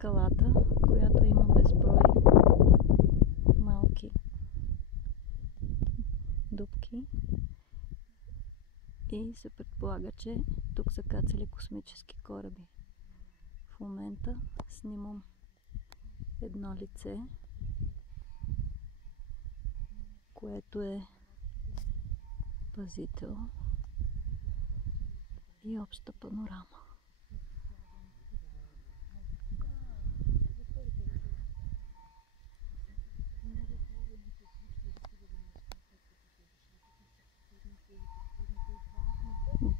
скалата, която има безброй малки дупки и се предполага, че тук са кацали космически кораби. В момента снимам едно лице, което е пазител и обща панорама.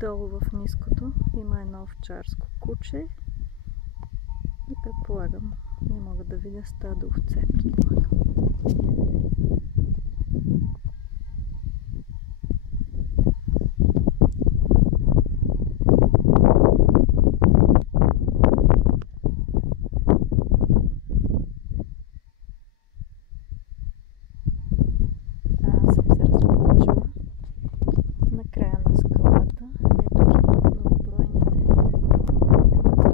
Долу в ниското има едно овчарско куче и предполагам, не мога да видя стадо овце, предполагам. Аз съм се разположила на края на скалата. Ето ги многобройните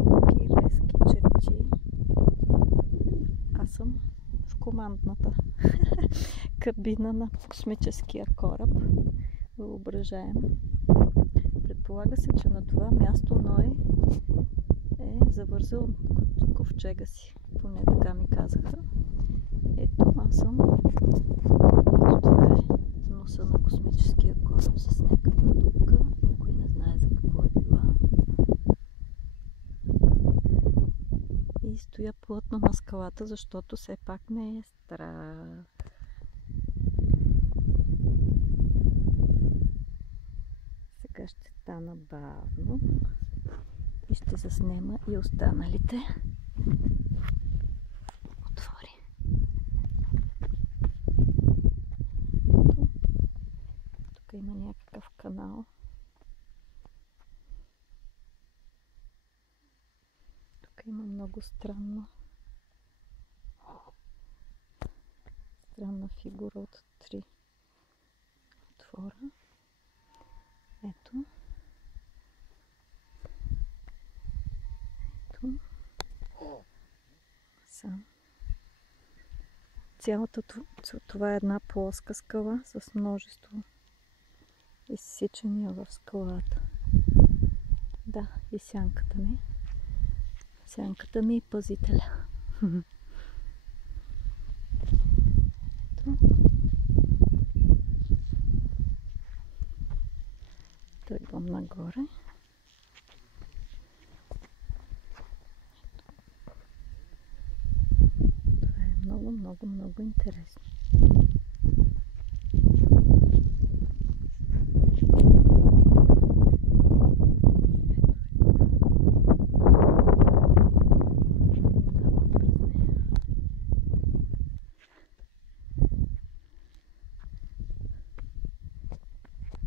дупки, резки черти. Аз съм в командната кабина на космическия кораб. Въображаем. Предполага се, че на това място Ной е завързал ковчега си. Поне така ми казаха. Ето, аз съм. Ето, това е носа на космическия кораб с някаква дупка. Никой не знае за какво е била. И стоя плътно на скалата, защото все пак ме е страх. Сега ще стана бавно и ще заснема и останалите отвори. Ето, тук има някакъв канал. Тук има много странна фигура от 3 отвора. Ето. Ето. Сам. Цялото това е една плоска скала с множество изсичания в скалата. Да, и сянката ми. Сянката ми и пазителя. Ето. Тръгвам нагоре. Това е много, много, много интересно.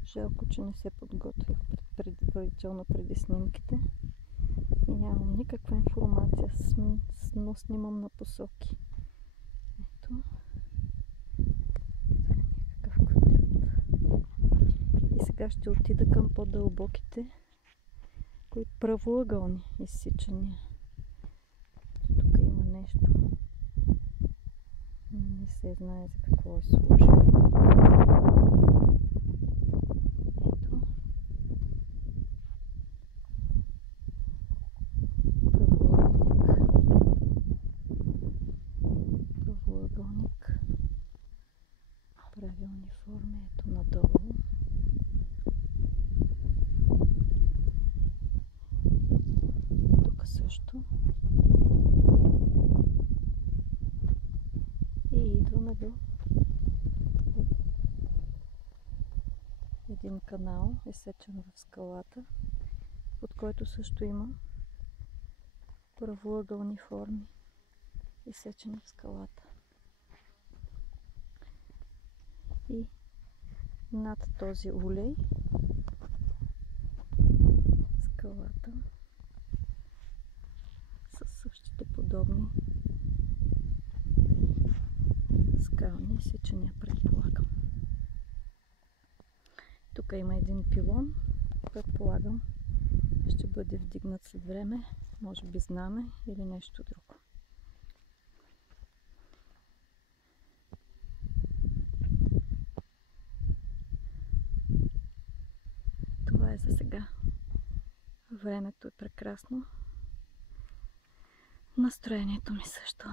Жалко, че не се подготвих предварително преди снимките и нямам никаква информация, но снимам на посоки. Ето. Това е някакъв квадрат. И сега ще отида към по-дълбоките, които правоъгълни изсичания. Тук има нещо. Не се знае за какво е служило. Правоъгълник. Правилни форми. Ето надолу. Тук също. И идваме до един канал, изсечен в скалата, под който също има правоъгълни форми, изсечени в скалата. И над този улей скалата със същите подобни скални изсечения, предполагам. Тук има един пилон, предполагам ще бъде вдигнат след време, може би знаме или нещо друго. за сега. Времето е прекрасно. Настроението ми също.